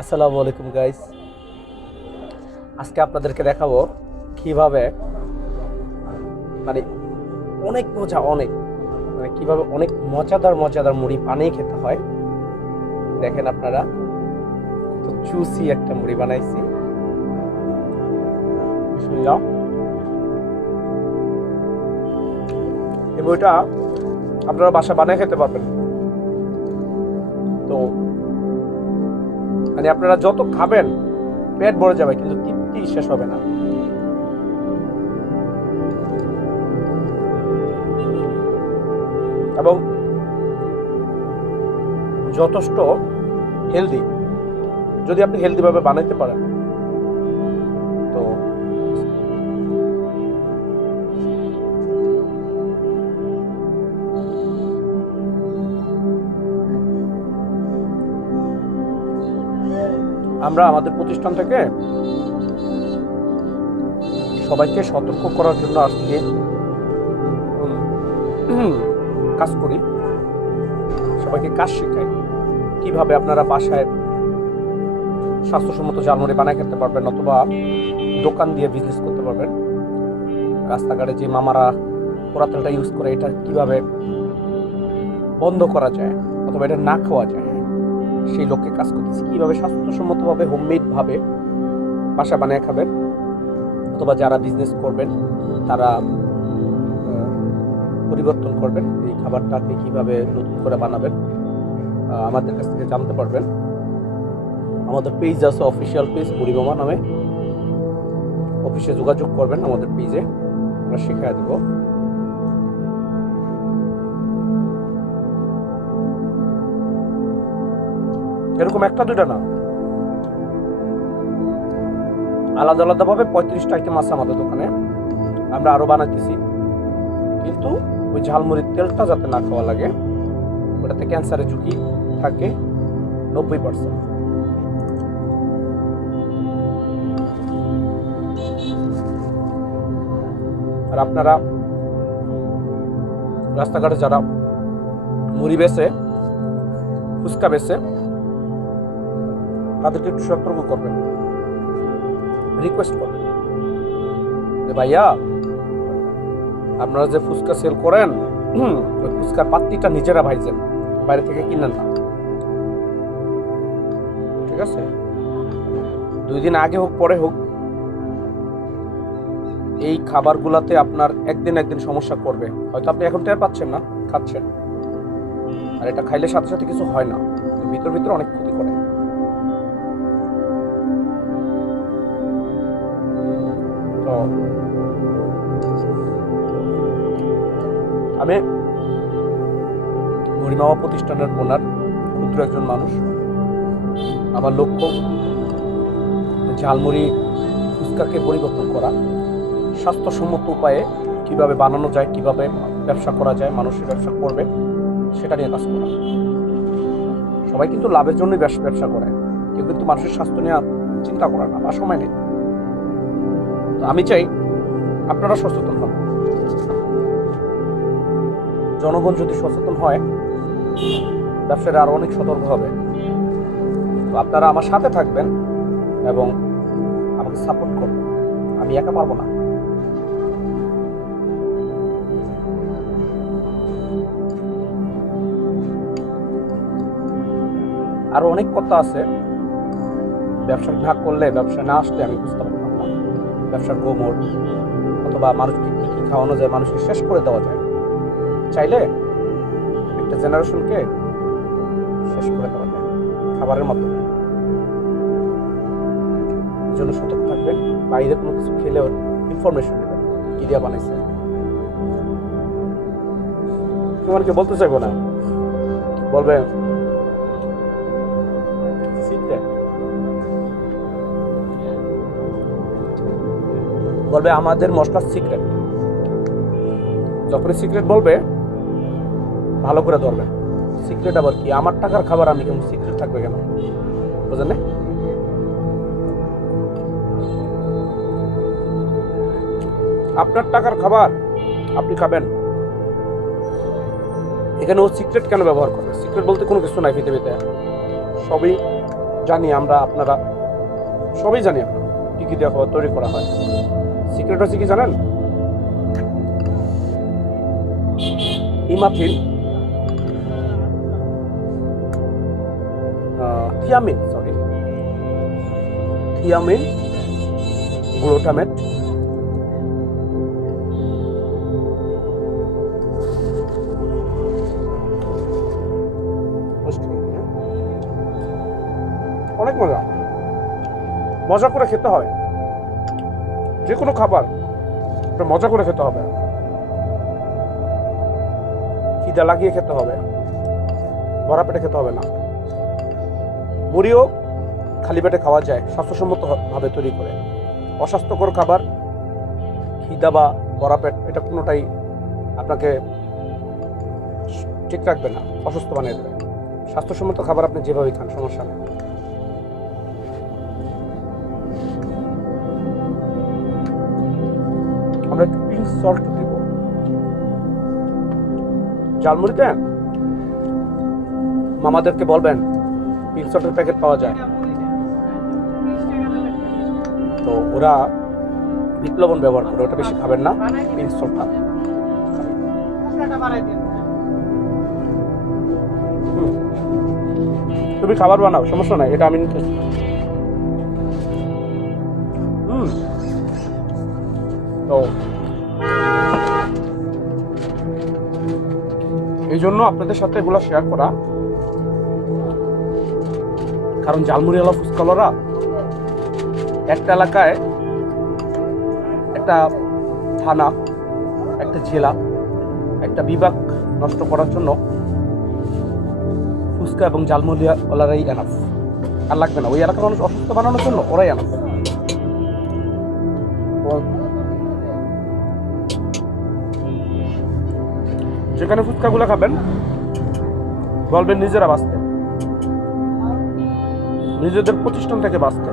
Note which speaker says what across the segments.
Speaker 1: আসসালামু আলাইকুম গাইস আজকে আপনাদেরকে দেখাবো কীভাবে মানে অনেক মজা, অনেক মানে কীভাবে অনেক মজাদার মজাদার মুড়ি বানিয়ে খেতে হয়। দেখেন আপনারা তো চুসি একটা মুড়ি বানাইছি। এই বইটা আপনারা বাসা বানিয়ে খেতে পারবেন। তো মানে আপনারা যত খাবেন, পেট ভরে যাবে, কিন্তু তৃপ্তি শেষ হবে না। এবং যথেষ্ট হেলদি যদি আপনি হেলদিভাবে বানাইতে পারেন। আমরা আমাদের প্রতিষ্ঠান থেকে সবাইকে সতর্ক করার জন্য আজকে কাজ করি। সবাইকে কাজ শেখাই। কীভাবে আপনারা বাসায় স্বাস্থ্যসম্মত জালমুড়ি বানায় খেতে পারবেন অথবা দোকান দিয়ে বিজনেস করতে পারবেন। রাস্তাঘাটে যে মামারা পোড়াতেলটা ইউজ করে, এটা কীভাবে বন্ধ করা যায় অথবা এটা না খাওয়া যায়? সেই লক্ষ্যে কাজ করতেছি। কীভাবে? স্বাস্থ্যসম্মতভাবে হোমমেড ভাবে বাসা বানিয়ে খাবেন। অথবা যারা বিজনেস করবেন, তারা পরিবর্তন করবেন। এই খাবারটাকে কীভাবে নতুন করে বানাবেন আমাদের কাছ থেকে জানতে পারবেন। আমাদের পেজ আছে অফিসিয়াল পেজ বুড়িমামা নামে। অফিসে যোগাযোগ করবেন আমাদের পেজে আমরা শিখিয়ে দেবো। এরকম একটা, দুইটা না? আলাদা আলাদা ভাবে পঁয়ত্রিশটা আইটেম আছে আমাদের দোকানে। আমরা আরও বানাইতেছি। কিন্তু ওই ঝালমুড়ির তেলটা যাতে না খাওয়া লাগে, ওটাতে ক্যান্সারের ঝুঁকি থাকে নব্বই পার্সেন্ট আর আপনারা রাস্তাঘাটে যারা মুড়ি বেছে, ফুচকা বেছে তাদেরকে একটু সতর্ক করবেন। রিকোয়েস্ট করবেন। যে ভাইয়া, আপনারা যে ফুচকা সেল করেন ওই ফুচকার পাত্তিটা নিজেরা ভাইজেন, বাইরে থেকে কিনেন না। ঠিক আছে? দুই দিন আগে হোক, পরে হোক, এই খাবারগুলাতে আপনার একদিন একদিন সমস্যা করবে। হয়তো আপনি এখন টের পাচ্ছেন না, খাচ্ছেন। আর এটা খাইলে সাথে সাথে কিছু হয় না। ভিতর ভিতর অনেক ক্ষতি করে। আমি মরিমামা প্রতিষ্ঠানের ওনার, ক্ষুদ্র একজন মানুষ। আমার লক্ষ্য ঝালমুড়ি ফুচকাকে পরিবর্তন করা। স্বাস্থ্যসম্মত উপায়ে কীভাবে বানানো যায়, কীভাবে ব্যবসা করা যায় মানুষের ব্যবসা করবে, সেটা নিয়ে কাজ করা। সবাই কিন্তু লাভের জন্যই ব্যবসা করে। কেউ কিন্তু মানুষের স্বাস্থ্য নিয়ে চিন্তা করে না বা সময় নেই। আমি চাই আপনারা সচেতন হন। জনগণ যদি সচেতন হয় ব্যবসাটা আরও অনেক সতর্ক হবে। তো আপনারা আমার সাথে থাকবেন এবং আমাকে সাপোর্ট করবেন আমি একা পারব না। আরও অনেক কথা আছে। ব্যবসা ভাগ করলে ব্যবসা না আসলে আমি বুঝতে না। ব্যবসার গোমর অথবা মানুষকে কি কি খাওয়ানো যায় মানুষকে শেষ করে দেওয়া যায়, চাইলে একটা জেনারেশনকে শেষ করে দেওয়া যায়, খাবারের মাধ্যমে। জন্য সতর্ক থাকবেন, বাইরে কোনো কিছু খেলেও ইনফরমেশন নেবেন, কি দিয়া বানাইছে। তোমার কেউ বলতে চাইব না? বলবে বলবে, আমাদের মশলা সিক্রেট যখনই সিক্রেট বলবে, ভালো করে ধরবে। সিক্রেট আবার কি? আমার টাকার খাবার, আমি কেমন সিক্রেট থাকবে কেন? বুঝলেন না? আপনার টাকার খাবার আপনি খাবেন। এখানে ও সিক্রেট কেন ব্যবহার করে সিক্রেট বলতে কোনো কিছু নাই পৃথিবীতে। সবই জানি আমরা, আপনারা সবই জানি আমরা। কী কী দেওয়া তৈরি করা হয়। সিক্রেট হচ্ছে কি জানেন? ইমাথিন থিয়ামিন সরি থিয়ামিন গ্লুটামেট, অনেক মজা। মজা করে খেতে হয়। যে কোনো খাবার একটু মজা করে খেতে হবে। খিদা লাগিয়ে খেতে হবে। ভরা পেটে খেতে হবে না। মুড়িও খালি পেটে খাওয়া যায়, স্বাস্থ্যসম্মত ভাবে তৈরি করে। অস্বাস্থ্যকর খাবার, খিদা বা ভরা পেট, এটা কোনোটাই আপনাকে ঠিক রাখবে না, অসুস্থ বানিয়ে দেবে। স্বাস্থ্যসম্মত খাবার আপনি যেভাবেই খান, সমস্যা নেই। একটু সল্ট দিব। ঝালমুড়িতে মামাদেরকে বলবেন পিঙ্ক সল্টের প্যাকেট পাওয়া যায়। তো ওরা বিট লবণ ব্যবহার করে, ওটা বেশি খাবেন না পিঙ্ক সল্টটা। তুমি খাবার বানাও, সমস্যা নাই, এটা আমি হুম। তো এই জন্য আপনাদের সাথে এগুলো শেয়ার করা। কারণ জালমুড়িওয়ালা ফুচকাওয়ালারা একটা এলাকায় একটা থানা, একটা জেলা, একটা বিভাগ নষ্ট করার জন্য ফুচকা এবং জালমুড়িওয়ালারাই এনাফ আর লাগবে না। ওই এলাকার মানুষ অসুস্থ বানানোর জন্য ওরাই এনাফ যেখানে ফুচকাগুলো খাবেন, বলবেন নিজেরা বাঁচতে। নিজেদের প্রতিষ্ঠান থেকে বাঁচতে।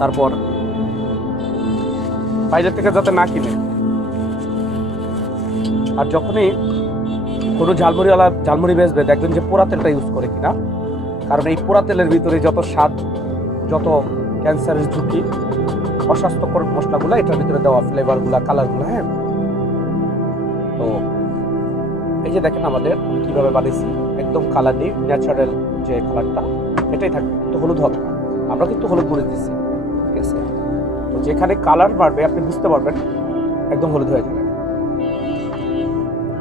Speaker 1: তারপর বাইরে থেকে যাতে না কিনে। আর যখনই কোনো ঝালমুড়িওয়ালা ঝালমুড়ি বেচবে, দেখবেন যে পোড়া তেলটা ইউজ করে কিনা। কারণ এই পোড়া তেলের ভিতরে যত স্বাদ, যত ক্যান্সারের ঝুঁকি, অস্বাস্থ্যকর মশলাগুলো, এটার ভিতরে দেওয়া ফ্লেভারগুলো কালারগুলো হ্যাঁ। তো এই যে দেখেন আমাদের কীভাবে বানিয়েছি, একদম কালার নেই ন্যাচারাল যে কালারটা এটাই থাকবে কিন্তু হলুদ হবে। আমরা কিন্তু হলুদ করে দিচ্ছি ঠিক আছে? তো যেখানে কালার বাড়বে, আপনি বুঝতে পারবেন, একদম হলুদ হয়ে যাবে।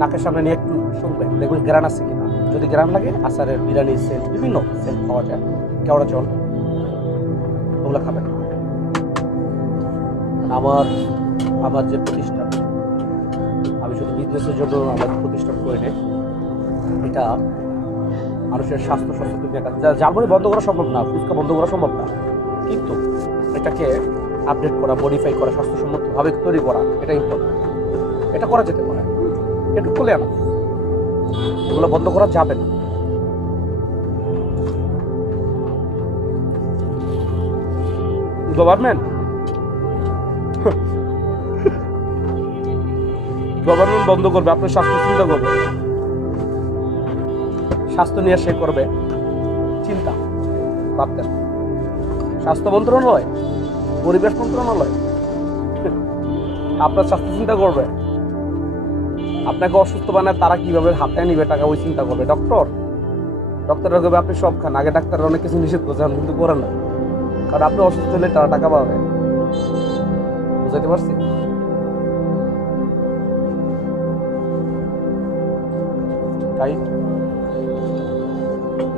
Speaker 1: নাকের সামনে নিয়ে একটু শুনবেন, দেখবেন গ্রান আছে কিনা। যদি গ্রান লাগে, আচারের বিরিয়ানি সেন্ট বিভিন্ন সেন্ট পাওয়া যায়। কেওড়া জল, ওগুলো খাবেন। আমার আমার যে প্রতিষ্ঠান বিজনেসের জন্য আমার প্রতিষ্ঠান করে নেই। এটা মানুষের স্বাস্থ্য সচেতন একটা যা- জার্মানি বন্ধ করা সম্ভব না, ফুচকা বন্ধ করা সম্ভব না। কিন্তু এটাকে আপডেট করা মডিফাই করা, স্বাস্থ্যসম্মতভাবে তৈরি করা এটা ইম্পর্টেন্ট এটা করা যেতে পারে। একটু খুলে আনা এগুলো বন্ধ করা যাবে না। গভর্নমেন্ট গভর্নমেন্ট বন্ধ করবে, আপনার স্বাস্থ্য চিন্তা করবে। স্বাস্থ্য নিয়ে সে করবে। চিন্তা, ভাবতেন। স্বাস্থ্য মন্ত্রণালয়, পরিবেশ মন্ত্রণালয়। আপনার স্বাস্থ্য চিন্তা করবে। আপনাকে অসুস্থ বানায় তারা কীভাবে হাতে নিবে টাকা, ওই চিন্তা করবে। ডক্টর ডক্টররা করবে আপনি সব খান। আগে ডাক্তাররা অনেক কিছু নিষেধ করছেন কিন্তু করেন না। কারণ আপনি অসুস্থ হলে তারা টাকা পাবে। বুঝাইতে পারছি? তাই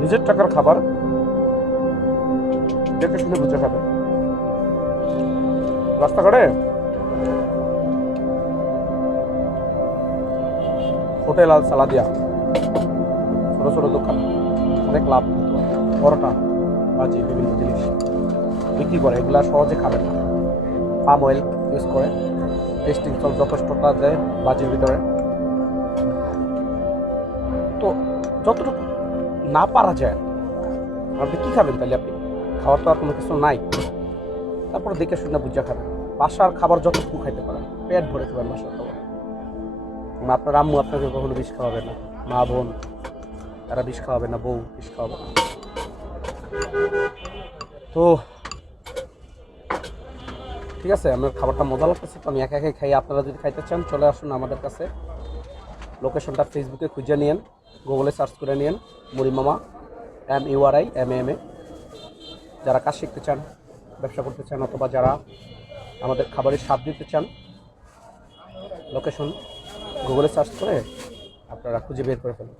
Speaker 1: নিজের টাকার খাবার দেখে শুনে বুঝে খাবেন রাস্তাঘাটে হোটেল আল সালাদিয়া। ছোট ছোট দোকান। অনেক লাভ। পরোটা, বাজি, বিভিন্ন জিনিস। বিক্রি করে। এগুলা সহজে খাবেন না। পাম অয়েল ইউজ করে। টেস্টিং সল যথেষ্টতা দেয় বাজির ভিতরে। তো যতটুকু না পারা যায়, আপনি কী খাবেন তাহলে আপনি? খাওয়ার তো আর কোনো কিছু নাই। তারপরে দেখে শুনে বুঝা খাবেন। বাসার খাবার যতটুকু খাইতে পারেন, পেট ভরে খাবেন বাসার খাবার এবং আপনার আম্মু আপনাকে কখনো বিষ খাওয়াবে না। মা, বোন, তারা বিষ খাওয়াবে না, বউ বিষ খাওয়াবে না। তো ঠিক আছে, আমার খাবারটা মজা লাগতেছে, তো আমি একা একাই খাই। আপনারা যদি খাইতে চান, চলে আসুন আমাদের কাছে। লোকেশনটা ফেসবুকে খুঁজে নিয়েন। গুগলে সার্চ করে নিন মুড়ি মামা M U R I M M A যারা কাজ শিখতে চান, ব্যবসা করতে চান, অথবা যারা আমাদের খাবারের স্বাদ দিতে চান লোকেশন গুগলে সার্চ করে আপনারা খুঁজে বের করে ফেলুন।